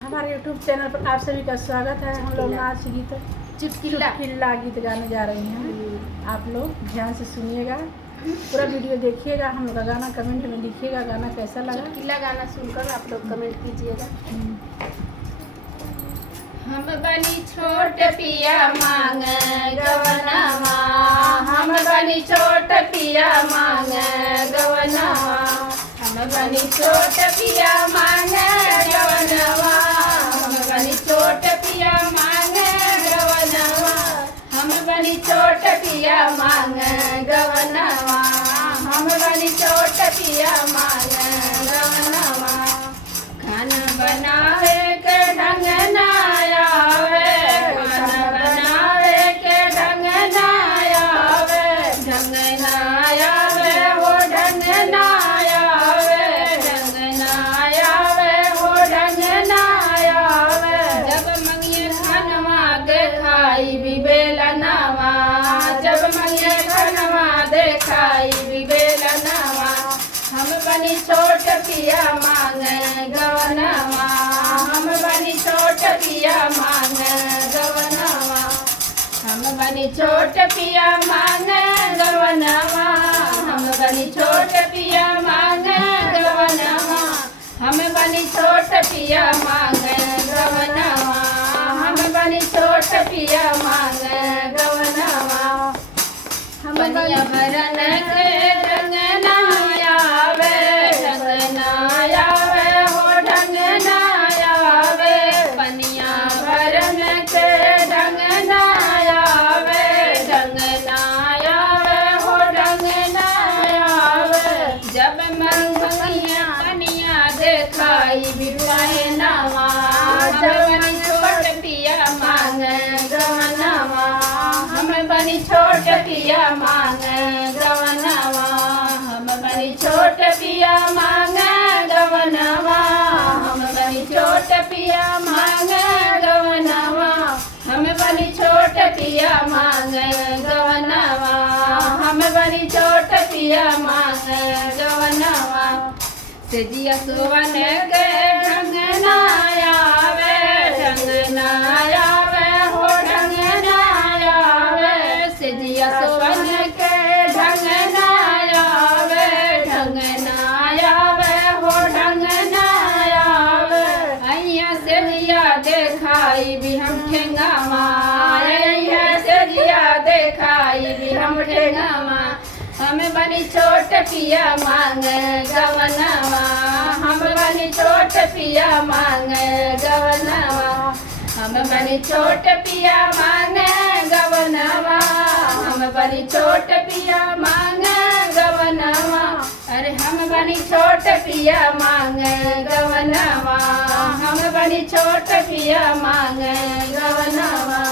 हमारे YouTube channel पर आप सभी का स्वागत है। हम लोग नाच गीत चुटकिला गीत गाने जा रहे हैं। आप लोग ध्यान से सुनिएगा, पूरा वीडियो देखिएगा। हम लोग का गाना कमेंट में लिखिएगा, गाना कैसा लगा। चुटकिला गाना सुनकर आप लोग कमेंट कीजिएगा। हम बनी छोट पिया मांग गवनवा, हम बनी छोट पिया मांग गवनवा, हम बनी छोट पिया मांग गवनवा, हम बनी छोट पिया मांग गवनवा, हम बनी छोट पिया मांग गवनवा, हम बनी छोट पिया मांग गवनवा। खाना बनावे के ढंग ना आवे, खाना बनावे के ढंग ना आवे, ढंग ना आवे वो ढंग ना आवे, ढंग ना आवे वो ढंग ना आवे। जब मंगिए खनवा देखाई बिबेला नवा, जब मंगिए खनवा देखाई बिबेला नवा, हम बनी छोट पिया मांग गवनवा, हम बनी छोट पिया मांग गवनवा, हम बनी छोट पिया मांग गवनवा, हम बनी छोट पिया मांग गवनवा, हम बनी छोट पिया मांग गवनवा, हम बनी छोट पिया मांग गवनवा। हम बनिया भरन के ढंग ना आवे, ढंग ना आवे हो ढंग ना आवे, बनिया भरन के ढंग ना आवे, ढंग ना आवे हो ढंग ना आवे। जब मंगिया कनिया देखाई बिबाहे नवा, जब बनी छोट पिया मांग गवनवा, हम बनी छोट पिया मांग गवनवा, हम बनी छोट पिया मांग गवनवा, हम बनी छोट पिया मांग गवनवा, हम बनी छोट पिया मांग गवनवा, हम बनी छोट पिया मांग गवनवा। सेजिया सुवन के ढंग ना आवे, ढंग ना आवे हो ढंग ना आवे, सेजिया सुवन के ढंग ना आवे, ढंग ना आवे हो ढंग ना आवे। अइया सेजिया देखाई भी हम ठेंगावा, अइया सेजिया देखाई भी हम ठेंगावा, हम बनी छोट पिया मांग गवनवा, हम बनी छोट पिया मांग गवनवा, हम बनी छोट पिया मांग गवनवा, हम बनी छोट पिया मांग गवनवा। अरे हम बनी छोट पिया मांग गवनवा, हम बनी छोट पिया मांग गवनवा।